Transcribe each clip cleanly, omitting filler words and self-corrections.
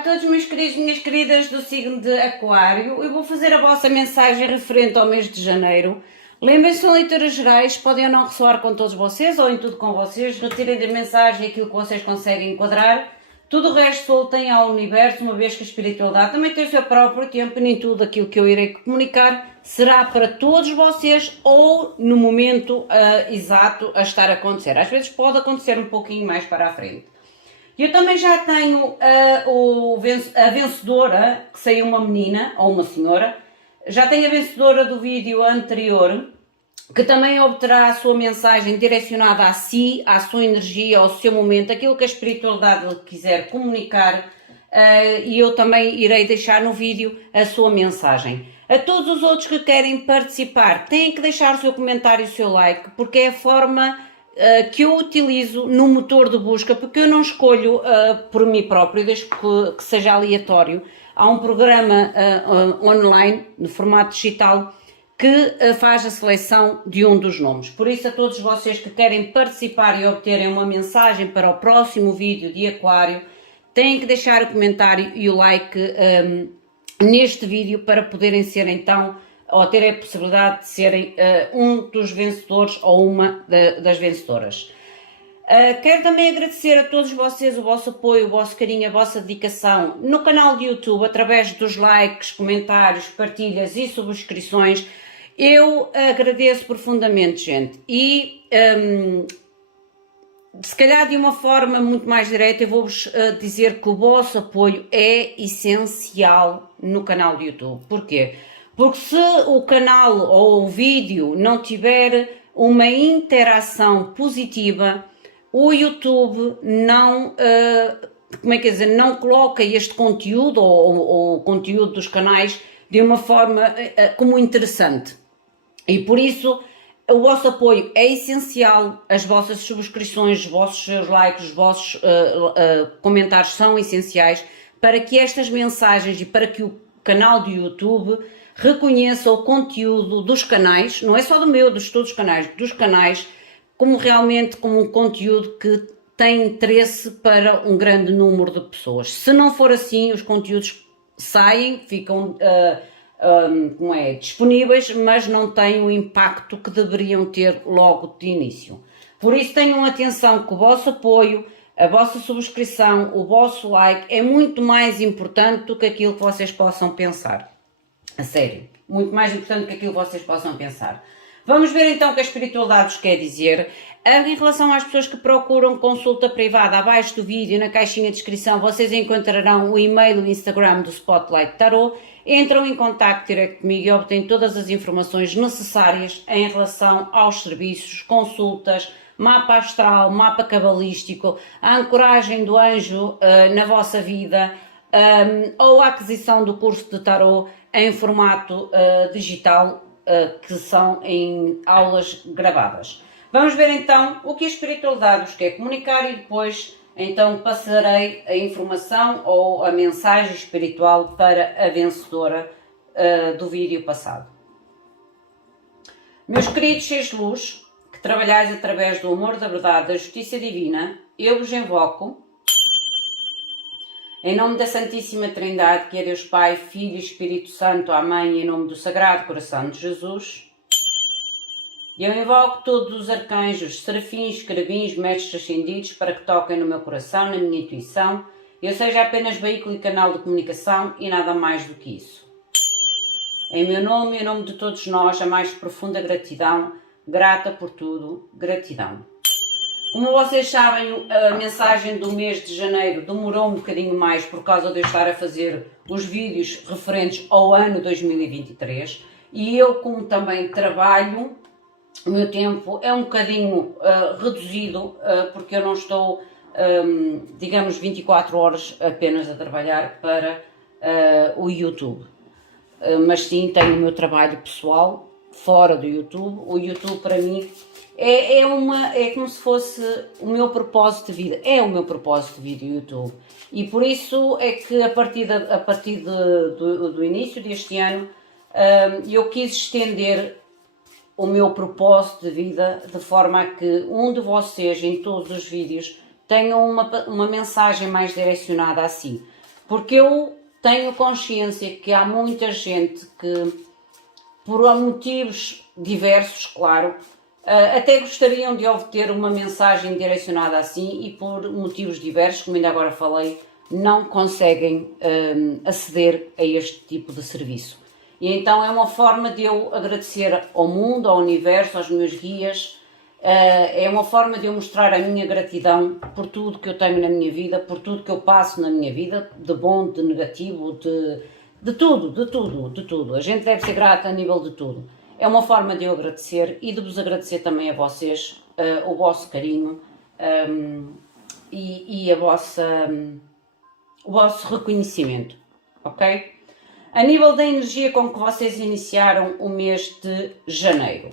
a todos meus queridos e minhas queridas do signo de Aquário. Eu vou fazer a vossa mensagem referente ao mês de janeiro. Lembrem-se, são leituras gerais, podem ou não ressoar com todos vocês ou em tudo com vocês. Retirem da mensagem aquilo que vocês conseguem enquadrar. Tudo o resto soltem ao universo, uma vez que a espiritualidade também tem o seu próprio tempo e nem tudo aquilo que eu irei comunicar será para todos vocês ou no momento exato a estar a acontecer. Às vezes pode acontecer um pouquinho mais para a frente. Eu também já tenho a vencedora, que saiu uma menina ou uma senhora, já tenho a vencedora do vídeo anterior, que também obterá a sua mensagem direcionada a si, à sua energia, ao seu momento, aquilo que a espiritualidade lhe quiser comunicar, e eu também irei deixar no vídeo a sua mensagem. A todos os outros que querem participar, têm que deixar o seu comentário e o seu like, porque é a forma que eu utilizo no motor de busca, porque eu não escolho por mim próprio, desde que seja aleatório. Há um programa online, no formato digital, que faz a seleção de um dos nomes. Por isso, a todos vocês que querem participar e obterem uma mensagem para o próximo vídeo de Aquário, têm que deixar o comentário e o like neste vídeo para poderem ser então, ou terem a possibilidade de serem um dos vencedores ou uma das vencedoras. Quero também agradecer a todos vocês o vosso apoio, o vosso carinho, a vossa dedicação no canal de YouTube, através dos likes, comentários, partilhas e subscrições. Eu agradeço profundamente, gente, e se calhar de uma forma muito mais direta eu vou-vos dizer que o vosso apoio é essencial no canal de YouTube. Porquê? Porque se o canal ou o vídeo não tiver uma interação positiva, o YouTube não, não coloca este conteúdo ou o conteúdo dos canais de uma forma como interessante. E por isso o vosso apoio é essencial, as vossas subscrições, os vossos likes, os vossos comentários são essenciais para que estas mensagens e para que o canal do YouTube reconheça o conteúdo dos canais, não é só do meu, de todos os canais, dos canais, como realmente como um conteúdo que tem interesse para um grande número de pessoas. Se não for assim, os conteúdos saem, ficam disponíveis, mas não têm o impacto que deveriam ter logo de início. Por isso tenham atenção que o vosso apoio, a vossa subscrição, o vosso like é muito mais importante do que aquilo que vocês possam pensar. A sério, muito mais importante do que aquilo que vocês possam pensar. Vamos ver então o que a espiritualidade vos quer dizer. Em relação às pessoas que procuram consulta privada, abaixo do vídeo, na caixinha de descrição, vocês encontrarão o e-mail e o Instagram do Spotlight Tarot. Entram em contacto direto comigo e obtêm todas as informações necessárias em relação aos serviços, consultas, mapa astral, mapa cabalístico, a ancoragem do anjo na vossa vida, ou a aquisição do curso de Tarot em formato digital, que são em aulas gravadas. Vamos ver então o que a espiritualidade vos quer comunicar e depois então passarei a informação ou a mensagem espiritual para a vencedora do vídeo passado. Meus queridos seres de luz, que trabalhais através do amor, da verdade, da justiça divina, eu vos invoco em nome da Santíssima Trindade, que é Deus Pai, Filho e Espírito Santo, Amém, em nome do Sagrado Coração de Jesus. Eu invoco todos os arcanjos, serafins, querubins, mestres ascendidos, para que toquem no meu coração, na minha intuição, eu seja apenas veículo e canal de comunicação e nada mais do que isso. Em meu nome e em nome de todos nós, a mais profunda gratidão, grata por tudo, gratidão. Como vocês sabem, a mensagem do mês de janeiro demorou um bocadinho mais por causa de eu estar a fazer os vídeos referentes ao ano 2023 e eu, como também trabalho, o meu tempo é um bocadinho reduzido porque eu não estou, digamos, 24 horas apenas a trabalhar para o YouTube. Mas sim, tenho o meu trabalho pessoal fora do YouTube. O YouTube para mim é como se fosse o meu propósito de vida, é o meu propósito de vida, o YouTube. E por isso é que a partir do início deste ano eu quis estender o meu propósito de vida de forma a que um de vocês em todos os vídeos tenha uma mensagem mais direcionada a si. Porque eu tenho consciência que há muita gente que, por motivos diversos, claro, até gostariam de obter uma mensagem direcionada assim e por motivos diversos, como ainda agora falei, não conseguem aceder a este tipo de serviço. E então é uma forma de eu agradecer ao mundo, ao universo, aos meus guias, é uma forma de eu mostrar a minha gratidão por tudo que eu tenho na minha vida, por tudo que eu passo na minha vida, de bom, de negativo, de tudo. A gente deve ser grata a nível de tudo. É uma forma de eu agradecer e de vos agradecer também a vocês o vosso carinho e a o vosso reconhecimento, ok? A nível da energia com que vocês iniciaram o mês de janeiro.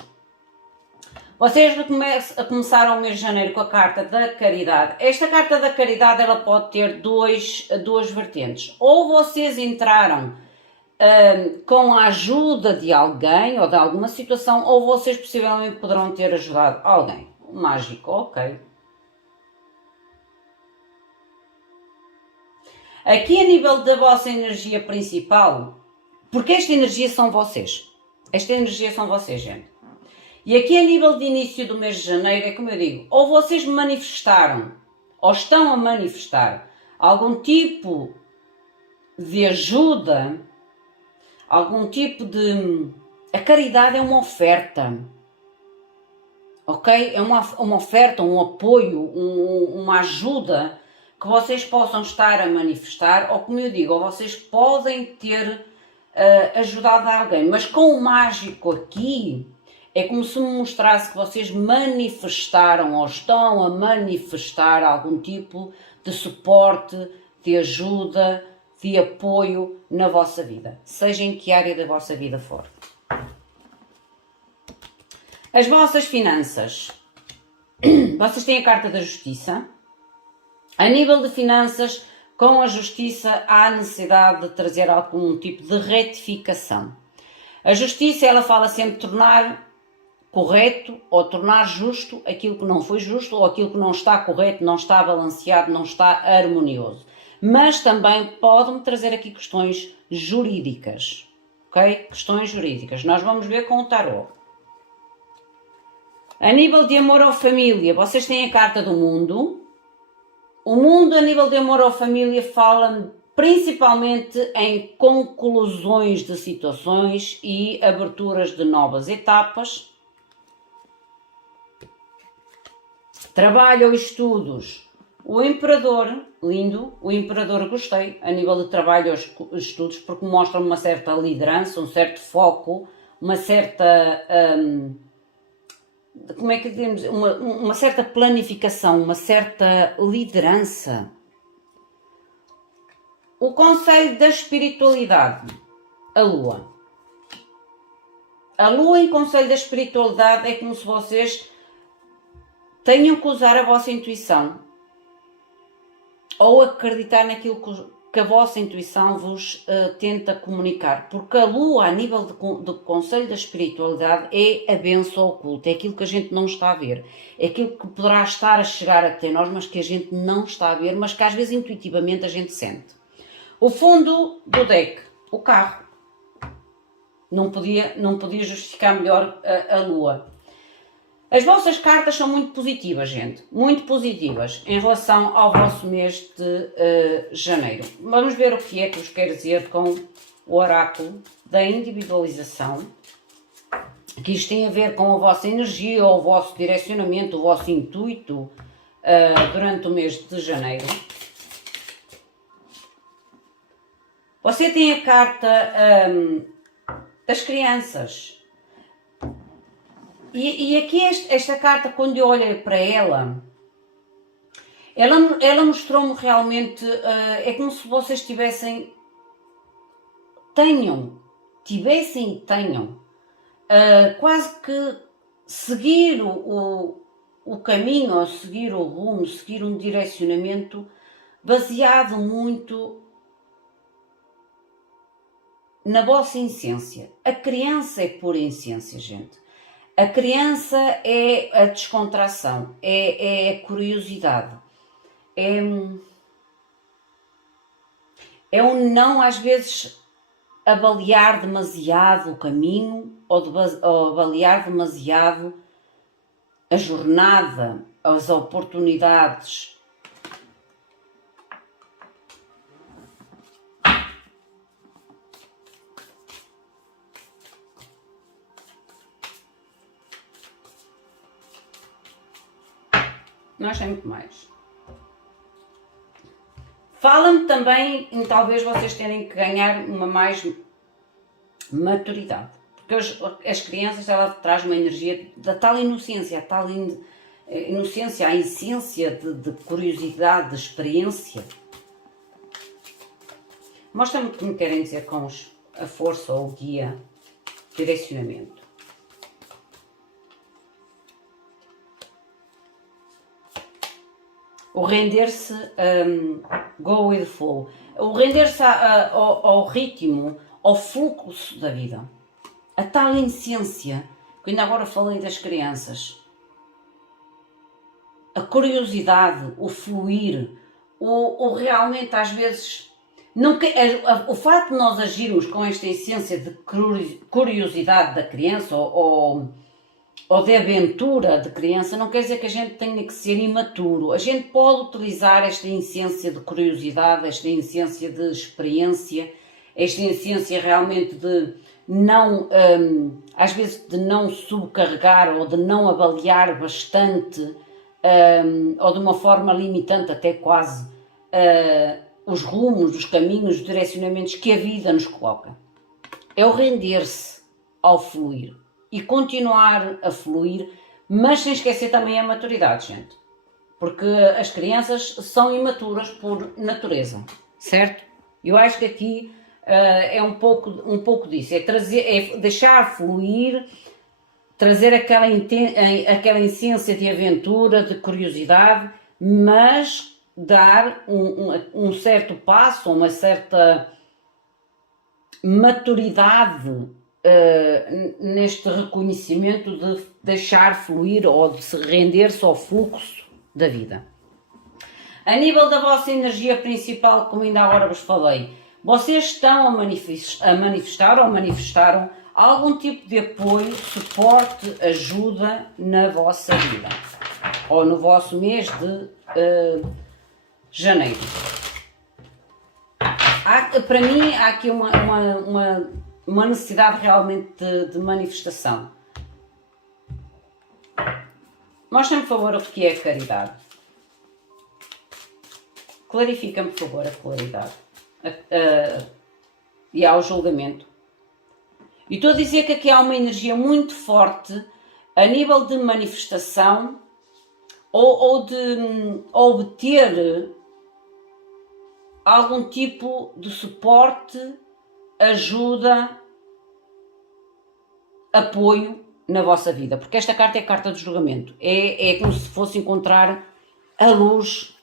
Vocês começaram o mês de janeiro com a carta da caridade. Esta carta da caridade ela pode ter duas vertentes. Ou vocês entraram com a ajuda de alguém ou de alguma situação, ou vocês possivelmente poderão ter ajudado alguém. Mágico, ok. Aqui a nível da vossa energia principal, porque esta energia são vocês. Esta energia são vocês, gente. E aqui a nível de início do mês de janeiro, é como eu digo, ou vocês manifestaram, ou estão a manifestar algum tipo de ajuda, algum tipo de... A caridade é uma oferta, ok? É uma oferta, um apoio, uma ajuda que vocês possam estar a manifestar, ou como eu digo, ou vocês podem ter ajudado alguém, mas com o mágico aqui... É como se me mostrasse que vocês manifestaram ou estão a manifestar algum tipo de suporte, de ajuda, de apoio na vossa vida, seja em que área da vossa vida for. As vossas finanças. Vocês têm a carta da justiça. A nível de finanças, com a justiça há necessidade de trazer algum tipo de retificação. A justiça, ela fala sempre de tornar correto ou tornar justo aquilo que não foi justo ou aquilo que não está correto, não está balanceado, não está harmonioso. Mas também pode-me trazer aqui questões jurídicas, ok? Questões jurídicas. Nós vamos ver com o tarot. A nível de amor ou família, vocês têm a carta do mundo. O mundo a nível de amor ou família fala principalmente em conclusões de situações e aberturas de novas etapas. Trabalho ou estudos, o imperador, lindo, o imperador gostei, a nível de trabalho ou estudos, porque mostra uma certa liderança, um certo foco, uma certa, como é que dizemos, uma certa planificação, uma certa liderança. O conselho da espiritualidade, a lua. A lua em conselho da espiritualidade é como se vocês... tenham que usar a vossa intuição ou acreditar naquilo que a vossa intuição vos tenta comunicar, porque a lua a nível do conselho da espiritualidade é a bênção oculta, é aquilo que a gente não está a ver, é aquilo que poderá estar a chegar até nós, mas que a gente não está a ver, mas que às vezes intuitivamente a gente sente. O fundo do deck, o carro, não podia justificar melhor a lua. As vossas cartas são muito positivas, gente. Muito positivas em relação ao vosso mês de janeiro. Vamos ver o que é que vos quer dizer com o oráculo da individualização. Que isto tem a ver com a vossa energia, ou o vosso direcionamento, o vosso intuito durante o mês de janeiro. Você tem a carta das crianças. E aqui esta carta, quando eu olhei para ela mostrou-me realmente, é como se vocês tenham quase que seguir o caminho, ou seguir o rumo, seguir um direcionamento baseado muito na vossa essência. A criança é pura essência, gente. A criança é a descontração, é a curiosidade, É um não, às vezes, avaliar demasiado o caminho ou avaliar demasiado a jornada, as oportunidades. Não achei muito mais. Fala-me também em talvez vocês terem que ganhar uma mais maturidade. Porque as crianças, ela traz uma energia da tal inocência, a tal inocência, a essência de curiosidade, de experiência. Mostra-me o que me querem dizer com a força ou o guia, direcionamento. O render-se, go with the flow, o render-se ao ritmo, ao fluxo da vida, a tal essência, que ainda agora falei das crianças, a curiosidade, o fluir, o realmente às vezes, o facto de nós agirmos com esta essência de curiosidade da criança ou de aventura de criança, não quer dizer que a gente tenha que ser imaturo. A gente pode utilizar esta essência de curiosidade, esta essência de experiência, esta essência realmente de não, às vezes de não subcarregar ou de não avaliar bastante, ou de uma forma limitante até quase, os rumos, os caminhos, os direcionamentos que a vida nos coloca. É o render-se ao fluir. E continuar a fluir, mas sem esquecer também a maturidade, gente. Porque as crianças são imaturas por natureza, certo? Eu acho que aqui é um pouco disso, é deixar fluir, trazer aquela essência de aventura, de curiosidade, mas dar um certo passo, uma certa maturidade neste reconhecimento de deixar fluir ou de se render-se ao fluxo da vida. A nível da vossa energia principal, como ainda agora vos falei, vocês estão a manifestar ou manifestaram algum tipo de apoio, suporte, ajuda na vossa vida ou no vosso mês de janeiro. Para mim há aqui uma necessidade realmente de manifestação. Mostra-me, por favor, o que é a caridade. Clarifica-me, por favor, a claridade. E há o julgamento. E estou a dizer que aqui há uma energia muito forte a nível de manifestação ou de obter algum tipo de suporte, ajuda, apoio na vossa vida, porque esta carta é a carta do julgamento, é como se fosse encontrar a luz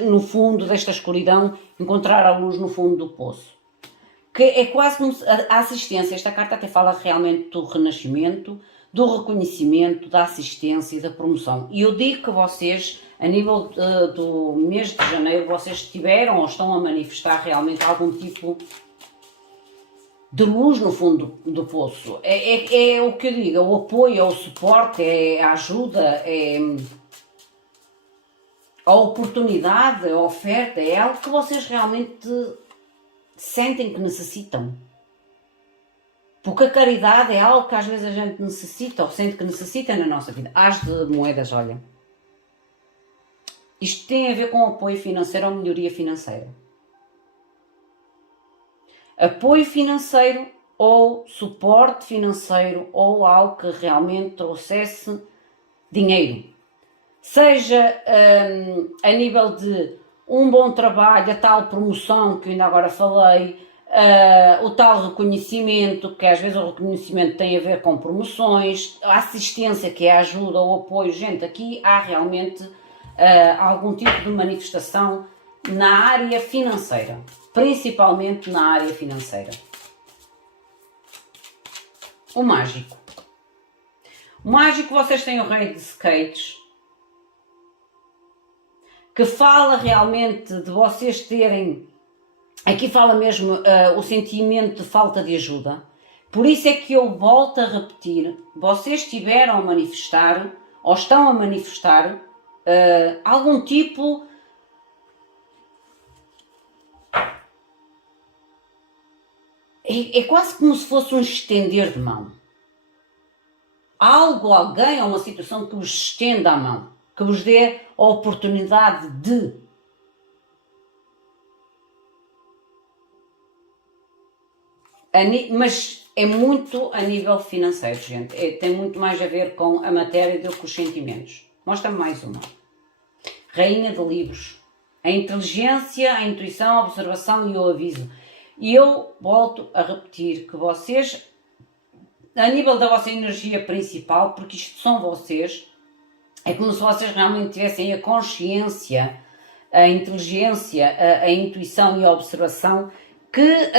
no fundo desta escuridão, encontrar a luz no fundo do poço, que é quase como a assistência. Esta carta até fala realmente do renascimento, do reconhecimento, da assistência e da promoção, e eu digo que vocês, a nível do mês de janeiro, vocês tiveram ou estão a manifestar realmente algum tipo de luz no fundo do poço. É o que eu digo, é o apoio, é o suporte, é a ajuda, é a oportunidade, a oferta, é algo que vocês realmente sentem que necessitam. Porque a caridade é algo que às vezes a gente necessita ou sente que necessita na nossa vida. As de moedas, olha. Isto tem a ver com apoio financeiro ou melhoria financeira. Apoio financeiro ou suporte financeiro ou algo que realmente trouxesse dinheiro. Seja a nível de um bom trabalho, a tal promoção que eu ainda agora falei, o tal reconhecimento, que às vezes o reconhecimento tem a ver com promoções, a assistência, que é a ajuda, o apoio. Gente, aqui há realmente algum tipo de manifestação na área financeira, principalmente na área financeira. O mágico. O mágico, vocês têm o rei de skates, que fala realmente de vocês terem Aqui fala mesmo o sentimento de falta de ajuda. Por isso é que eu volto a repetir, vocês estiveram a manifestar, ou estão a manifestar, algum tipo é quase como se fosse um estender de mão. Algo, alguém ou uma situação que vos estenda a mão, que vos dê a oportunidade de. Mas é muito a nível financeiro, gente. Tem muito mais a ver com a matéria do que os sentimentos. Mostra-me mais uma. Rainha de livros. A inteligência, a intuição, a observação e o aviso. E eu volto a repetir que vocês, a nível da vossa energia principal, porque isto são vocês, é como se vocês realmente tivessem a consciência, a inteligência, a intuição e a observação, que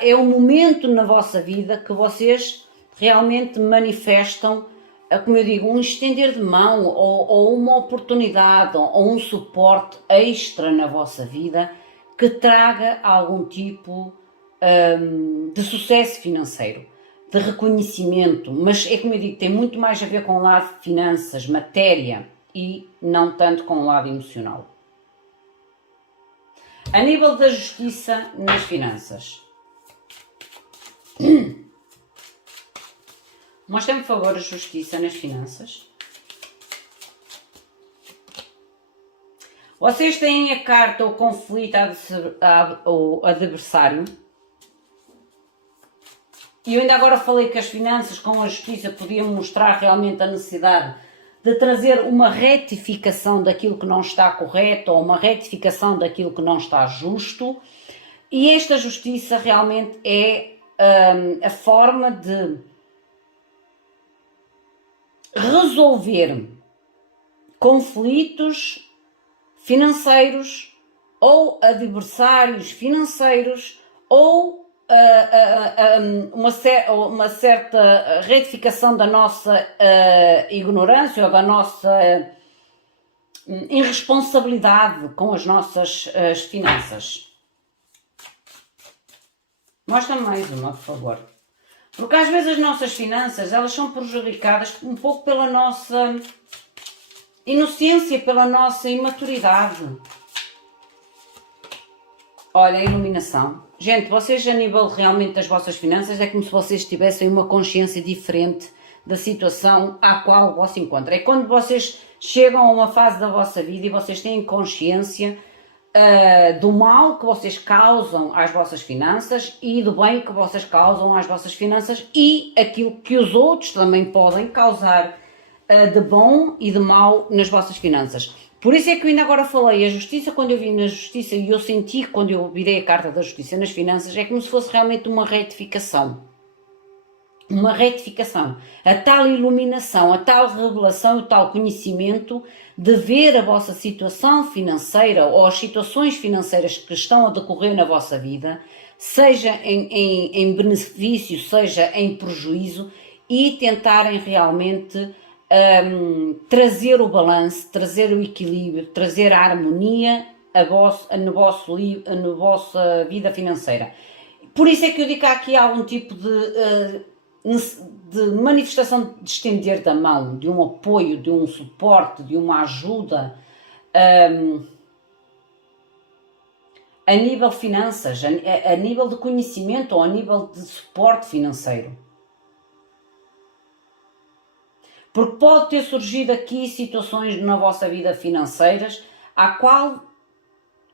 é um momento na vossa vida que vocês realmente manifestam, como eu digo, um estender de mão ou uma oportunidade ou um suporte extra na vossa vida que traga algum tipo de sucesso financeiro, de reconhecimento, mas é como eu digo, tem muito mais a ver com o lado de finanças, matéria e não tanto com o lado emocional. A nível da justiça nas finanças. Mostrem-me, por favor, a justiça nas finanças. Vocês têm a carta, o conflito, o adversário. E eu ainda agora falei que as finanças com a justiça podiam mostrar realmente a necessidade de trazer uma retificação daquilo que não está correto ou uma retificação daquilo que não está justo. E esta justiça realmente é a forma de resolver conflitos financeiros ou adversários financeiros ou uma certa retificação da nossa ignorância ou da nossa irresponsabilidade com as nossas finanças. Mostra-me mais uma, por favor. Porque às vezes as nossas finanças, elas são prejudicadas um pouco pela nossa inocência, pela nossa imaturidade. Olha, a iluminação. Gente, vocês a nível realmente das vossas finanças é como se vocês tivessem uma consciência diferente da situação à qual você encontra. É quando vocês chegam a uma fase da vossa vida e vocês têm consciência do mal que vocês causam às vossas finanças e do bem que vocês causam às vossas finanças e aquilo que os outros também podem causar de bom e de mal nas vossas finanças. Por isso é que eu ainda agora falei, a justiça, quando eu vi na justiça e eu senti quando eu virei a carta da justiça nas finanças, é como se fosse realmente uma retificação. Uma retificação. A tal iluminação, a tal revelação, o tal conhecimento de ver a vossa situação financeira ou as situações financeiras que estão a decorrer na vossa vida, seja em benefício, seja em prejuízo, e tentarem realmente trazer o balanço, trazer o equilíbrio, trazer a harmonia na vossa vida financeira. Por isso é que eu digo que há aqui algum tipo de manifestação de estender da mão, de um apoio, de um suporte, de uma ajuda a nível de finanças, a nível de conhecimento ou a nível de suporte financeiro. Porque pode ter surgido aqui situações na vossa vida financeiras a qual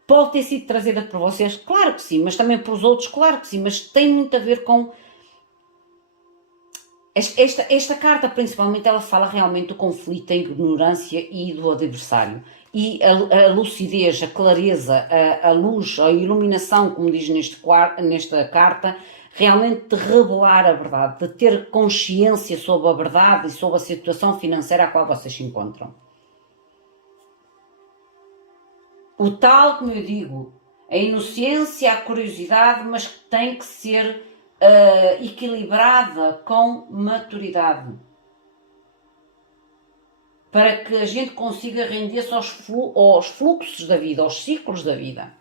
pode ter sido trazida por vocês, claro que sim, mas também para os outros, claro que sim, mas tem muito a ver com esta carta, principalmente, ela fala realmente do conflito, da ignorância e do adversário. E a lucidez, a clareza, a luz, a iluminação, como diz nesta carta, realmente de revelar a verdade, de ter consciência sobre a verdade e sobre a situação financeira à qual vocês se encontram. O tal, como eu digo, a inocência, a curiosidade, mas que tem que ser equilibrada com maturidade. Para que a gente consiga render-se aos fluxos da vida, aos ciclos da vida.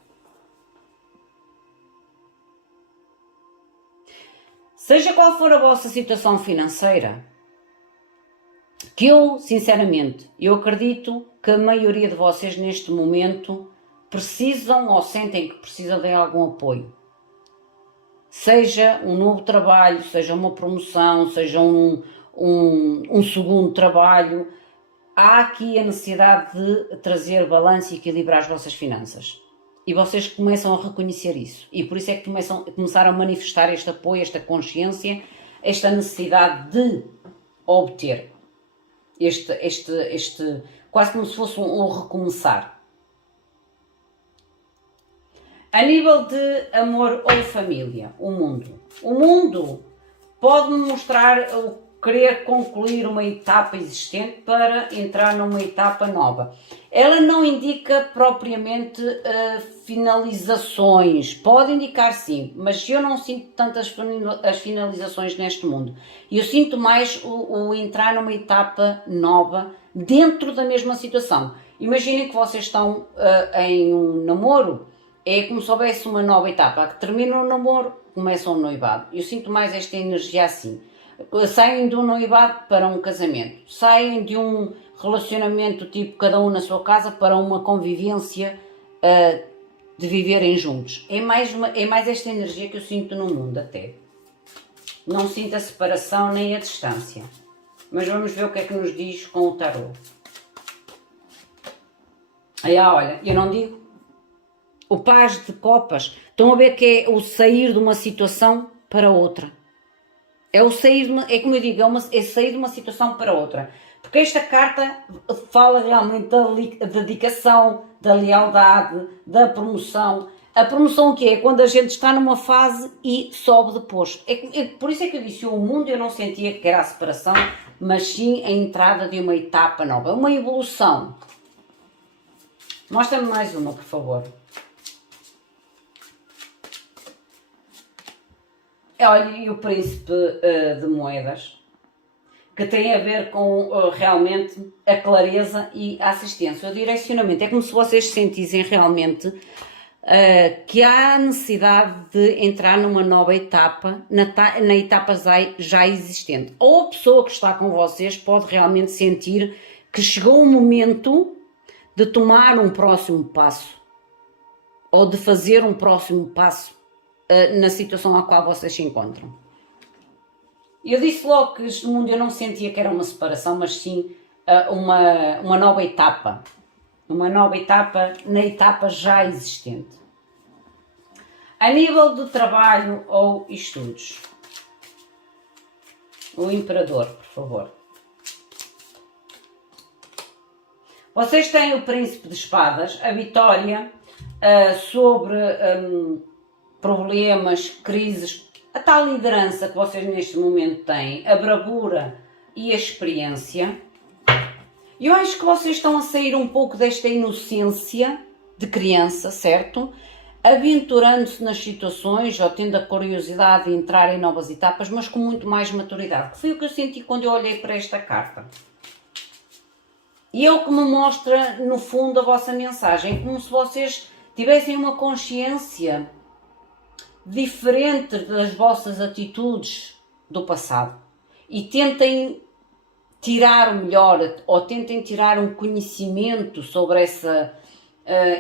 Seja qual for a vossa situação financeira, que eu, sinceramente, eu acredito que a maioria de vocês neste momento precisam ou sentem que precisam de algum apoio. Seja um novo trabalho, seja uma promoção, seja um segundo trabalho, há aqui a necessidade de trazer balanço e equilibrar as vossas finanças. E vocês começam a reconhecer isso. E por isso é que começaram a manifestar este apoio, esta consciência, esta necessidade de obter. Quase como se fosse um recomeçar. A nível de amor ou família, o mundo. O mundo pode mostrar o querer concluir uma etapa existente para entrar numa etapa nova. Ela não indica propriamente finalizações, pode indicar sim, mas eu não sinto tanto as finalizações neste mundo. Eu sinto mais o entrar numa etapa nova dentro da mesma situação. Imaginem que vocês estão em um namoro, é como se houvesse uma nova etapa, que termina o namoro, começa um noivado. Eu sinto mais esta energia assim. Saem de um noivado para um casamento, saem de um relacionamento tipo cada um na sua casa para uma convivência de viverem juntos. É mais esta energia que eu sinto no mundo até. Não sinto a separação nem a distância. Mas vamos ver o que é que nos diz com o tarô. Aí, olha, eu não digo. O Paz de Copas, estão a ver que é o sair de uma situação para outra. É o sair, é como eu digo, é sair de uma situação para outra. Porque esta carta fala realmente da dedicação, da lealdade, da promoção. A promoção o que é? Quando a gente está numa fase e sobe de posto. Por isso é que eu disse, o mundo eu não sentia que era a separação, mas sim a entrada de uma etapa nova, uma evolução. Mostra-me mais uma, por favor. Olha, e o príncipe de moedas, que tem a ver com realmente a clareza e a assistência, o direcionamento. É como se vocês sentissem realmente que há necessidade de entrar numa nova etapa, na etapa já existente. Ou a pessoa que está com vocês pode realmente sentir que chegou o momento de tomar um próximo passo, ou de fazer um próximo passo na situação a qual vocês se encontram. Eu disse logo que este mundo eu não sentia que era uma separação, mas sim uma nova etapa. Uma nova etapa na etapa já existente. A nível de trabalho ou estudos. O Imperador, por favor. Vocês têm o Príncipe de Espadas, a vitória sobre problemas, crises, a tal liderança que vocês neste momento têm, a bravura e a experiência. Eu acho que vocês estão a sair um pouco desta inocência de criança, certo? Aventurando-se nas situações, ou tendo a curiosidade de entrar em novas etapas, mas com muito mais maturidade. Que foi o que eu senti quando eu olhei para esta carta. E é o que me mostra, no fundo, a vossa mensagem. Como se vocês tivessem uma consciência diferente das vossas atitudes do passado. E tentem tirar o melhor, ou tentem tirar um conhecimento sobre essa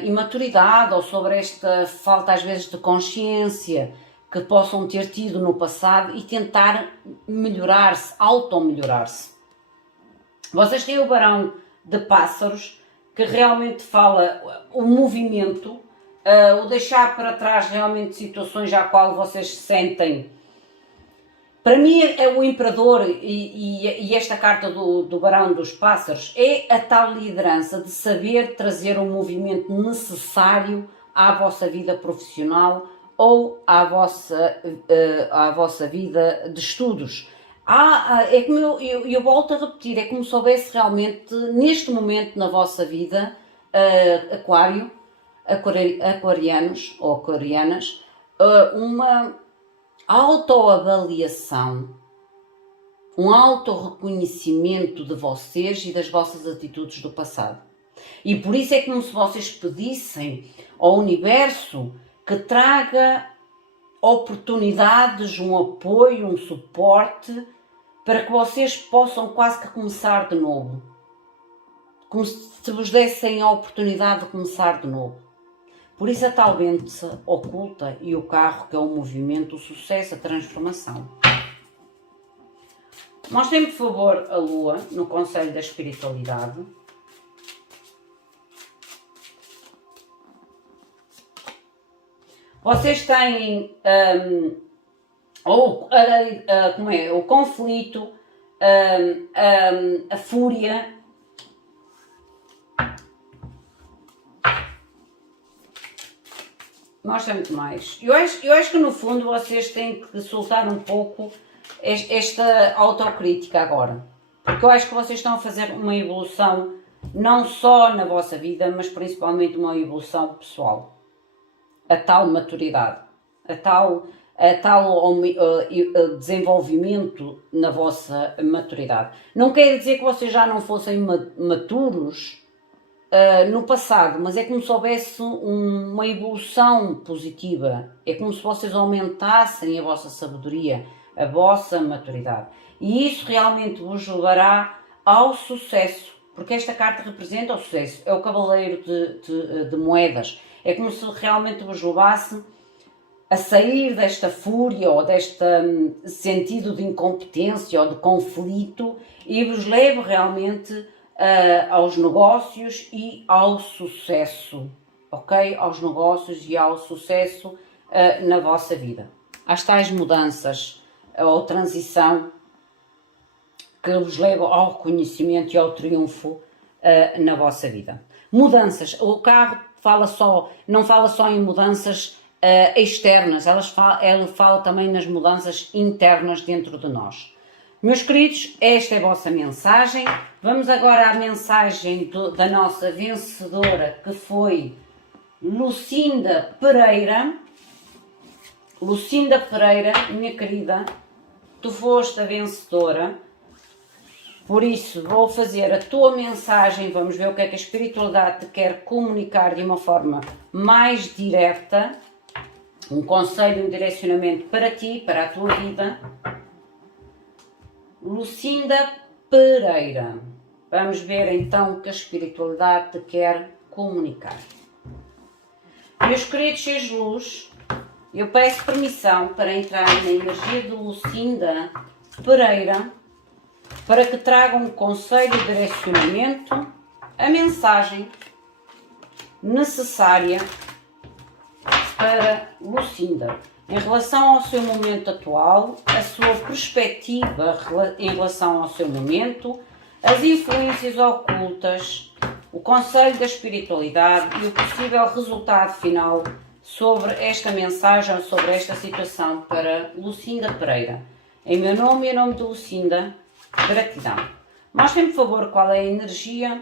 imaturidade, ou sobre esta falta, às vezes, de consciência que possam ter tido no passado e tentar melhorar-se, auto-melhorar-se. Vocês têm o Barão de Pássaros, que realmente fala o movimento, o deixar para trás realmente situações à qual vocês se sentem. Para mim é o Imperador e esta carta do Barão dos Pássaros é a tal liderança de saber trazer um movimento necessário à vossa vida profissional ou à vossa vida de estudos. É como eu volto a repetir, é como se houvesse realmente neste momento na vossa vida, aquarianos ou aquarianas, uma autoavaliação, um autorreconhecimento de vocês e das vossas atitudes do passado. E por isso é como se vocês pedissem ao universo que traga oportunidades, um apoio, um suporte, para que vocês possam quase que começar de novo. Como se vos dessem a oportunidade de começar de novo. Por isso a tal vente oculta e o carro, que é o movimento, o sucesso, a transformação. Mostrem-me, por favor, a Lua no Conselho da Espiritualidade. Vocês têm o conflito, a fúria. Mostra muito mais. Eu acho que no fundo vocês têm que soltar um pouco esta autocrítica agora. Porque eu acho que vocês estão a fazer uma evolução não só na vossa vida, mas principalmente uma evolução pessoal. A tal maturidade, a tal desenvolvimento na vossa maturidade. Não quer dizer que vocês já não fossem maturos no passado, mas é como se houvesse uma evolução positiva. É como se vocês aumentassem a vossa sabedoria, a vossa maturidade. E isso realmente vos levará ao sucesso, porque esta carta representa o sucesso. É o cavaleiro de moedas. É como se realmente vos levasse a sair desta fúria ou deste sentido de incompetência ou de conflito e vos leve realmente aos negócios e ao sucesso, ok? Aos negócios e ao sucesso na vossa vida. Às tais mudanças ou transição que vos levam ao reconhecimento e ao triunfo na vossa vida. Mudanças. O carro não fala só em mudanças externas, ele fala também nas mudanças internas dentro de nós. Meus queridos, esta é a vossa mensagem. Vamos agora à mensagem da nossa vencedora, que foi Lucinda Pereira. Lucinda Pereira, minha querida, tu foste a vencedora. Por isso, vou fazer a tua mensagem. Vamos ver o que é que a espiritualidade te quer comunicar de uma forma mais direta. Um conselho, um direcionamento para ti, para a tua vida. Lucinda Pereira. Vamos ver então o que a espiritualidade te quer comunicar. Meus queridos seres de luz, eu peço permissão para entrar na energia de Lucinda Pereira para que tragam um conselho de direcionamento, a mensagem necessária para Lucinda em relação ao seu momento atual, a sua perspectiva em relação ao seu momento, as influências ocultas, o conselho da espiritualidade e o possível resultado final sobre esta mensagem, sobre esta situação para Lucinda Pereira. Em meu nome e em nome de Lucinda, gratidão. Mostrem-me, por favor, qual é a energia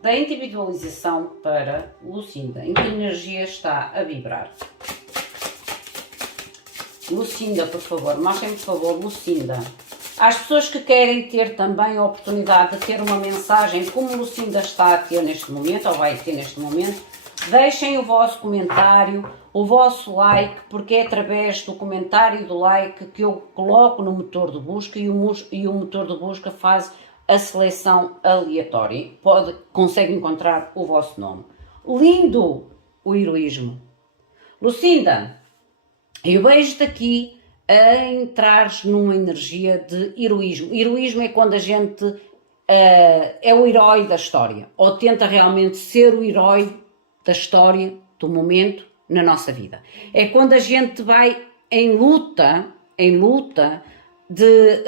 da individualização para Lucinda. Em que energia está a vibrar? Lucinda, por favor, mostrem-me, por favor, Lucinda. Às pessoas que querem ter também a oportunidade de ter uma mensagem como Lucinda está a ter neste momento, ou vai ter neste momento, deixem o vosso comentário, o vosso like, porque é através do comentário e do like que eu coloco no motor de busca e o motor de busca faz a seleção aleatória. Consegue encontrar o vosso nome. Lindo o heroísmo. Lucinda, eu vejo-te aqui a entrares numa energia de heroísmo. Heroísmo é quando a gente é o herói da história, ou tenta realmente ser o herói da história, do momento, na nossa vida. É quando a gente vai em luta de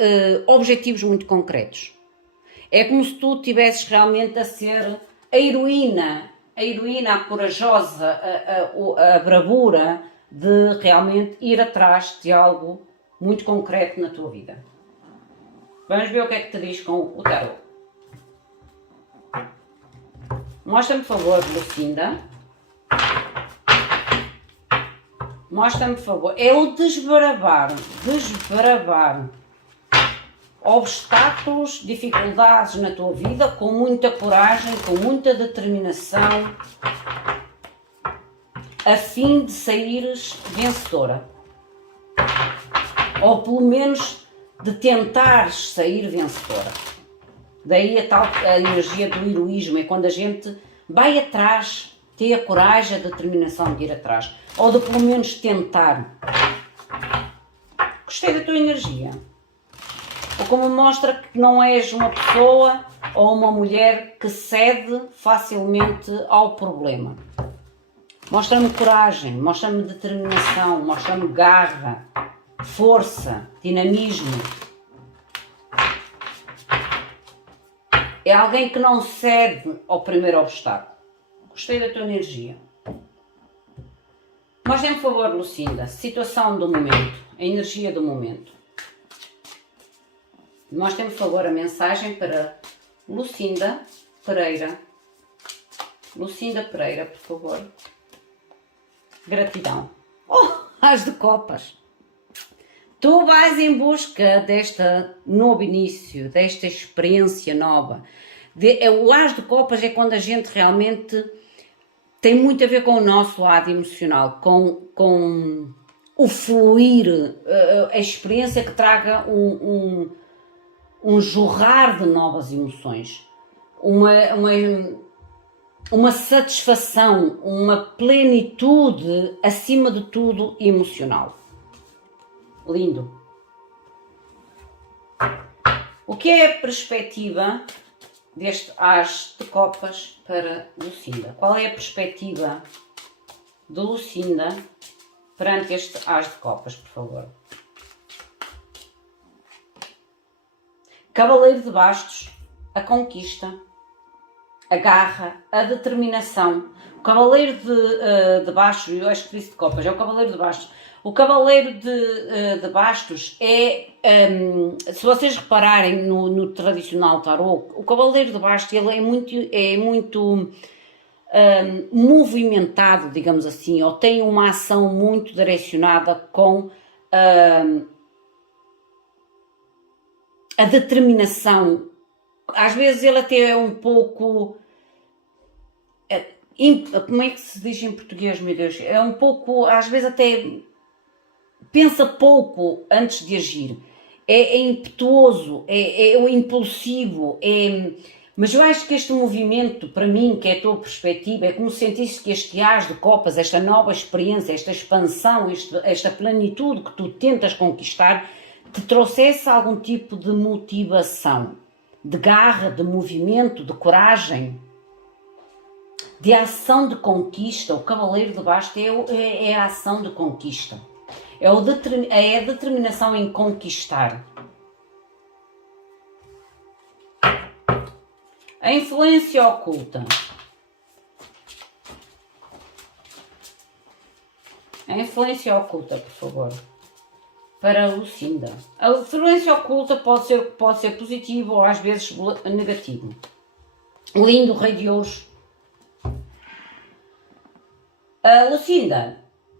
objetivos muito concretos. É como se tu estivesses realmente a ser a heroína, a corajosa, a bravura de realmente ir atrás de algo muito concreto na tua vida. Vamos ver o que é que te diz com o tarot. Mostra-me, por favor, Lucinda. Mostra-me, por favor. É o desbravar obstáculos, dificuldades na tua vida com muita coragem, com muita determinação. a fim de saíres vencedora. Ou pelo menos de tentares sair vencedora. Daí a tal a energia do heroísmo, é quando a gente vai atrás, tem a coragem, a determinação de ir atrás. Ou de pelo menos tentar. Gostei da tua energia. Ou como mostra que não és uma pessoa ou uma mulher que cede facilmente ao problema. Mostra-me coragem, mostra-me determinação, mostra-me garra, força, dinamismo. É alguém que não cede ao primeiro obstáculo. Gostei da tua energia. Mostra-me, por favor, Lucinda, situação do momento, a energia do momento. Mostra-me, por favor, a mensagem para Lucinda Pereira. Lucinda Pereira, por favor. Gratidão. Oh, as de copas. Tu vais em busca deste novo início, desta experiência nova. O as de copas é quando a gente realmente tem muito a ver com o nosso lado emocional, com o fluir, a experiência que traga um jorrar de novas emoções, uma satisfação, uma plenitude, acima de tudo, emocional. Lindo. O que é a perspectiva deste as de copas para Lucinda? Qual é a perspectiva de Lucinda perante este as de copas, por favor? Cavaleiro de bastos, a conquista, a garra, a determinação. O cavaleiro de bastos, eu acho que disse de copas, é o cavaleiro de bastos. O cavaleiro de bastos é, se vocês repararem no tradicional tarô, o cavaleiro de bastos ele é muito movimentado, digamos assim, ou tem uma ação muito direcionada com a determinação. Às vezes ele até é um pouco... Como é que se diz em português, meu Deus? É um pouco, às vezes até pensa pouco antes de agir. É impetuoso, é impulsivo, mas eu acho que este movimento, para mim, que é a tua perspectiva, é como se sentisse que este as de copas, esta nova experiência, esta expansão, esta plenitude que tu tentas conquistar, te trouxesse algum tipo de motivação, de garra, de movimento, de coragem, de ação de conquista. O cavaleiro de bastos é a ação de conquista. É a determinação em conquistar. A influência oculta. A influência oculta, por favor. Para a Lucinda. A influência oculta pode ser positivo ou às vezes negativo. Lindo rei de ouros. Lucinda,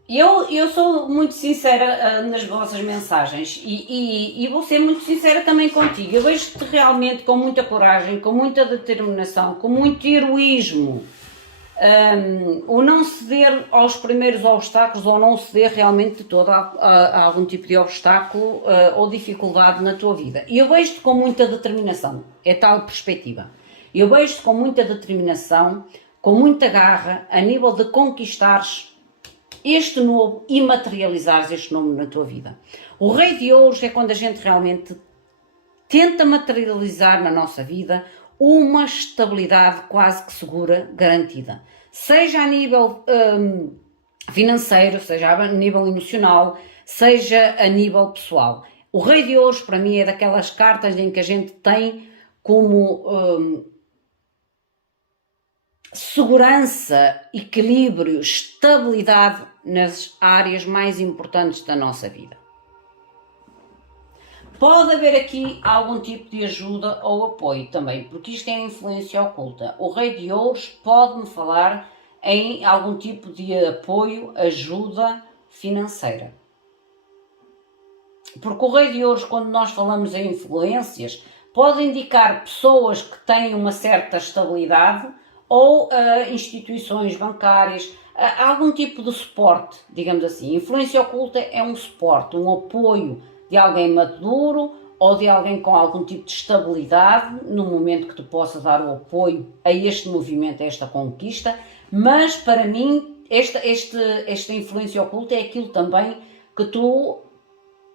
eu sou muito sincera nas vossas mensagens e vou ser muito sincera também contigo. Eu vejo-te realmente com muita coragem, com muita determinação, com muito heroísmo. O não ceder aos primeiros obstáculos ou não ceder realmente de todo a algum tipo de obstáculo ou dificuldade na tua vida. E eu vejo-te com muita determinação, é tal perspectiva. Eu vejo-te com muita determinação, com muita garra, a nível de conquistares este novo e materializares este novo na tua vida. O rei de ouros é quando a gente realmente tenta materializar na nossa vida uma estabilidade quase que segura, garantida. Seja a nível financeiro, seja a nível emocional, seja a nível pessoal. O rei de ouros para mim é daquelas cartas em que a gente tem como segurança, equilíbrio, estabilidade nas áreas mais importantes da nossa vida. Pode haver aqui algum tipo de ajuda ou apoio também, porque isto é influência oculta. O rei de ouros pode-me falar em algum tipo de apoio, ajuda financeira. Porque o rei de ouros, quando nós falamos em influências, pode indicar pessoas que têm uma certa estabilidade ou instituições bancárias, algum tipo de suporte, digamos assim. Influência oculta é um suporte, um apoio de alguém maduro ou de alguém com algum tipo de estabilidade no momento que tu possa dar o apoio a este movimento, a esta conquista, mas para mim esta influência oculta é aquilo também que tu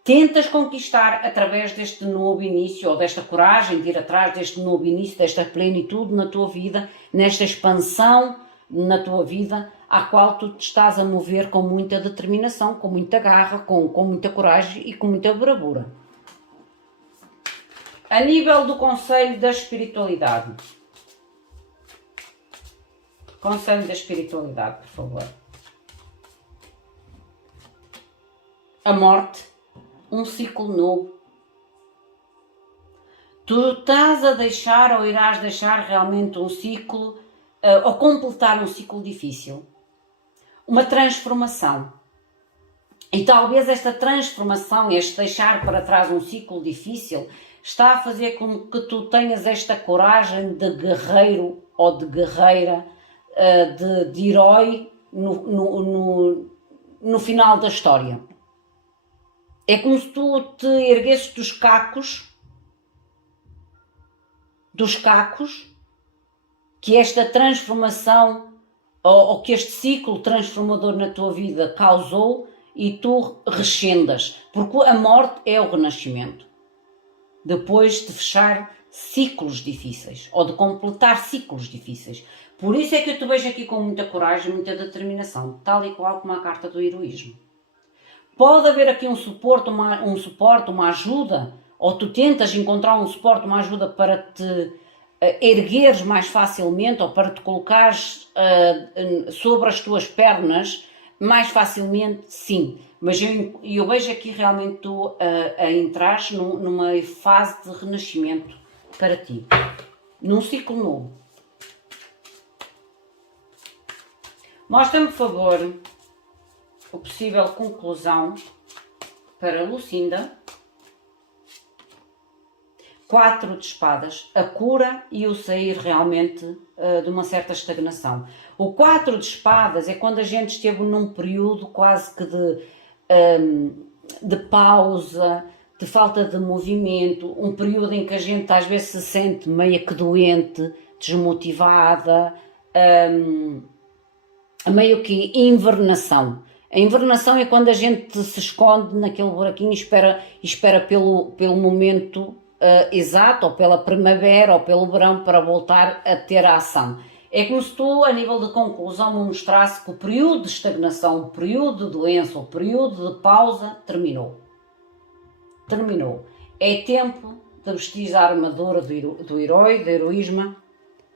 tentas conquistar através deste novo início, ou desta coragem de ir atrás deste novo início, desta plenitude na tua vida, nesta expansão na tua vida, à qual tu te estás a mover com muita determinação, com muita garra, com muita coragem e com muita bravura. A nível do conselho da espiritualidade. Conselho da espiritualidade, por favor. A morte, um ciclo novo. Tu estás a deixar ou irás deixar realmente um ciclo, ou completar um ciclo difícil. Uma transformação. E talvez esta transformação, este deixar para trás um ciclo difícil, está a fazer com que tu tenhas esta coragem de guerreiro ou de guerreira, de herói no final da história. É como se tu te erguesses dos cacos, que esta transformação ou que este ciclo transformador na tua vida causou e tu rescendas, porque a morte é o renascimento. Depois de fechar ciclos difíceis, ou de completar ciclos difíceis. Por isso é que eu te vejo aqui com muita coragem, muita determinação, tal e qual como a carta do heroísmo. Pode haver aqui um suporte, uma ajuda, ou tu tentas encontrar um suporte, uma ajuda para te ergueres mais facilmente, ou para te colocares sobre as tuas pernas mais facilmente, sim. Mas eu vejo aqui realmente tu a entrares numa fase de renascimento para ti, num ciclo novo. Mostra-me, por favor, a possível conclusão para Lucinda. 4 de espadas, a cura e o sair realmente de uma certa estagnação. O 4 de espadas é quando a gente esteve num período quase que de pausa, de falta de movimento, um período em que a gente às vezes se sente meio que doente, desmotivada, meio que invernação. A invernação é quando a gente se esconde naquele buraquinho e espera pelo momento exato, ou pela primavera, ou pelo verão, para voltar a ter a ação. É como se tu, a nível de conclusão, me mostrasse que o período de estagnação, o período de doença, o período de pausa, terminou. Terminou. É tempo de vestir a armadura do herói, do heroísmo,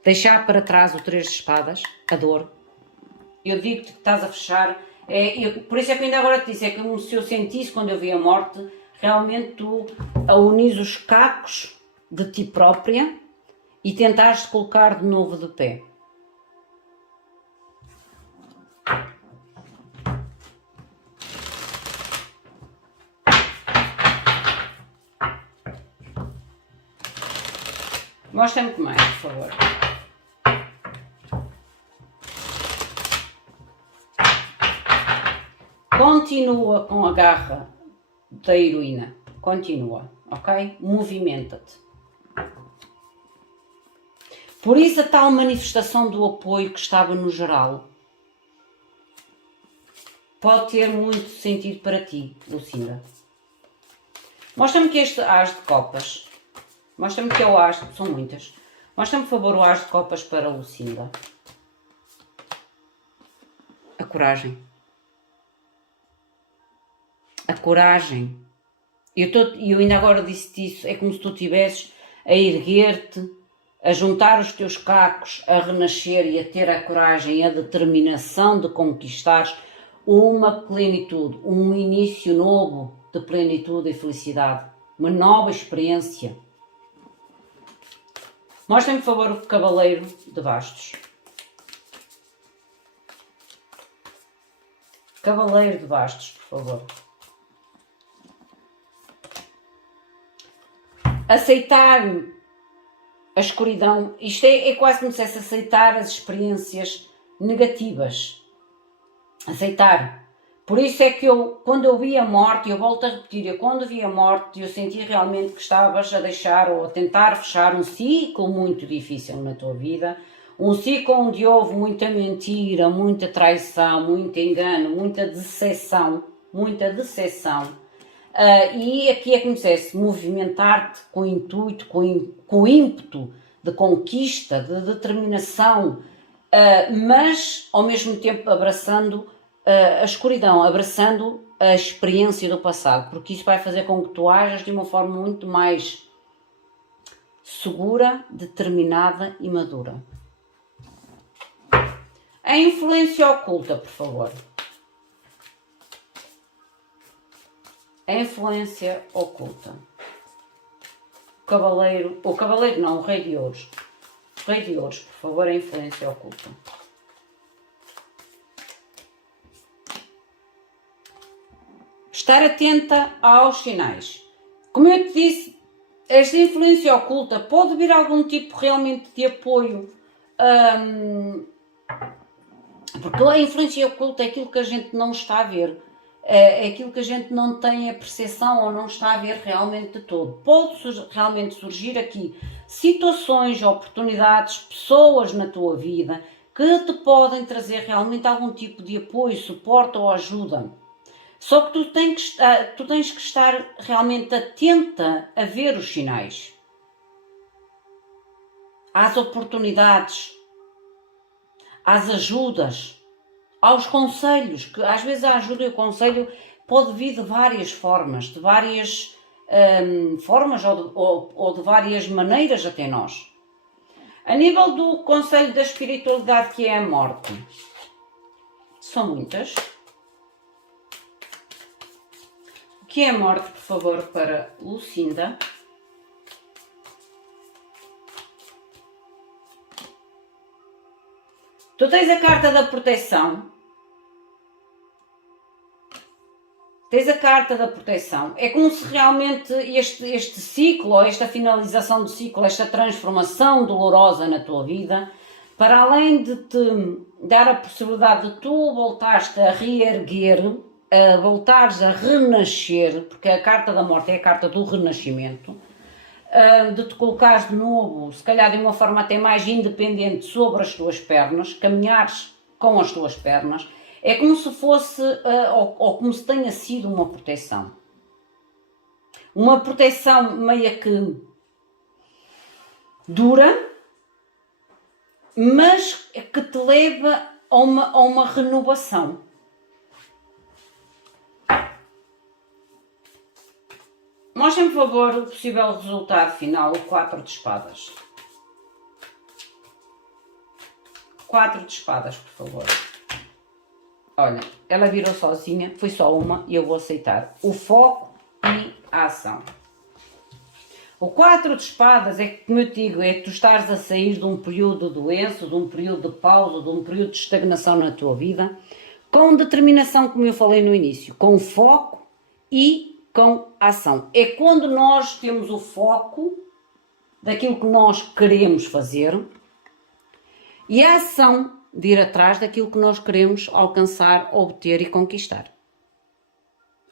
deixar para trás o 3 de espadas, a dor. Eu digo-te que estás a fechar, por isso é que ainda agora te disse, é como se eu sentisse quando eu vi a morte, realmente tu a unis os cacos de ti própria e tentares te colocar de novo de pé. Mostra-me que mais, por favor. Continua com a garra da heroína. Continua, ok? Movimenta-te. Por isso a tal manifestação do apoio que estava no geral pode ter muito sentido para ti, Lucinda. Mostra-me que este as de copas, mostra-me que é o as, são muitas. Mostra-me por favor o as de copas para Lucinda. A coragem. A coragem. Eu ainda agora disse isso, é como se tu estivesses a erguer-te, a juntar os teus cacos, a renascer e a ter a coragem e a determinação de conquistares uma plenitude, um início novo de plenitude e felicidade, uma nova experiência. Mostrem-me, por favor, o Cavaleiro de Bastos. Cavaleiro de Bastos, por favor. Aceitar a escuridão, isto é quase como se fosse aceitar as experiências negativas. aceitar. Por isso é que quando eu vi a morte, eu volto a repetir, eu quando vi a morte, eu senti realmente que estavas a deixar ou a tentar fechar um ciclo muito difícil na tua vida, um ciclo onde houve muita mentira, muita traição, muito engano, muita decepção, e aqui é que me dissesse, movimentar-te com intuito, com ímpeto de conquista, de determinação, mas ao mesmo tempo abraçando a escuridão, abraçando a experiência do passado, porque isso vai fazer com que tu ajas de uma forma muito mais segura, determinada e madura. A influência oculta, por favor. A influência oculta. O cavaleiro não, o rei de ouros. O rei de ouros, por favor, a influência oculta. Estar atenta aos sinais. Como eu te disse, esta influência oculta pode vir algum tipo realmente de apoio, porque a influência oculta é aquilo que a gente não está a ver, é aquilo que a gente não tem a percepção ou não está a ver realmente de todo. Pode realmente surgir aqui situações, oportunidades, pessoas na tua vida que te podem trazer realmente algum tipo de apoio, suporte ou ajuda. Só que tu tens que estar realmente atenta a ver os sinais, às oportunidades, às ajudas, aos conselhos, que às vezes a ajuda e o conselho pode vir de várias formas, ou de várias maneiras até nós. A nível do conselho da espiritualidade, que é a morte, são muitas. O que é a morte, por favor, para Lucinda? Tu tens a carta da proteção. É como se realmente este ciclo, ou esta finalização do ciclo, esta transformação dolorosa na tua vida, para além de te dar a possibilidade de tu voltares-te a reerguer, voltares a renascer, porque a carta da morte é a carta do renascimento, de te colocares de novo, se calhar de uma forma até mais independente sobre as tuas pernas, caminhares com as tuas pernas, é como se fosse, ou como se tenha sido uma proteção. Uma proteção meio que dura, mas que te leva a uma renovação. Mostrem, por favor, o possível resultado final, o 4 de espadas. 4 de espadas, por favor. Olha, ela virou sozinha, foi só uma e eu vou aceitar. O foco e a ação. O 4 de espadas é que, como eu digo, é que tu estares a sair de um período de doença, de um período de pausa, de um período de estagnação na tua vida, com determinação, como eu falei no início, com foco e com ação. É quando nós temos o foco daquilo que nós queremos fazer e a ação de ir atrás daquilo que nós queremos alcançar, obter e conquistar.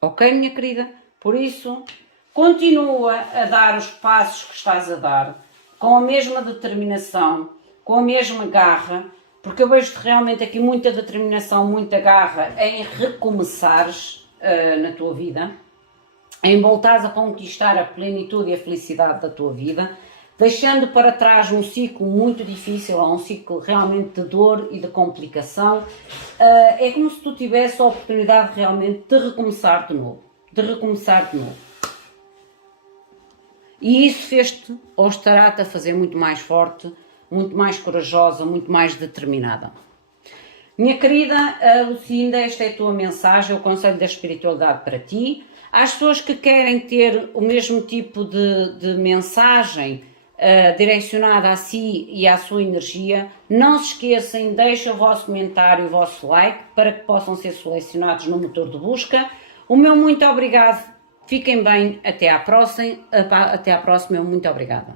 Ok, minha querida? Por isso, continua a dar os passos que estás a dar com a mesma determinação, com a mesma garra, porque eu vejo realmente aqui muita determinação, muita garra em recomeçares na tua vida, em voltares a conquistar a plenitude e a felicidade da tua vida, deixando para trás um ciclo muito difícil, um ciclo realmente de dor e de complicação. É como se tu tivesse a oportunidade realmente de recomeçar de novo. E isso fez-te, ou estará-te a fazer muito mais forte, muito mais corajosa, muito mais determinada. Minha querida Lucinda, esta é a tua mensagem, o conselho da espiritualidade para ti. Às pessoas que querem ter o mesmo tipo de mensagem direcionada a si e à sua energia, não se esqueçam, deixem o vosso comentário, o vosso like, para que possam ser selecionados no motor de busca. O meu muito obrigado, fiquem bem, até à próxima, muito obrigada.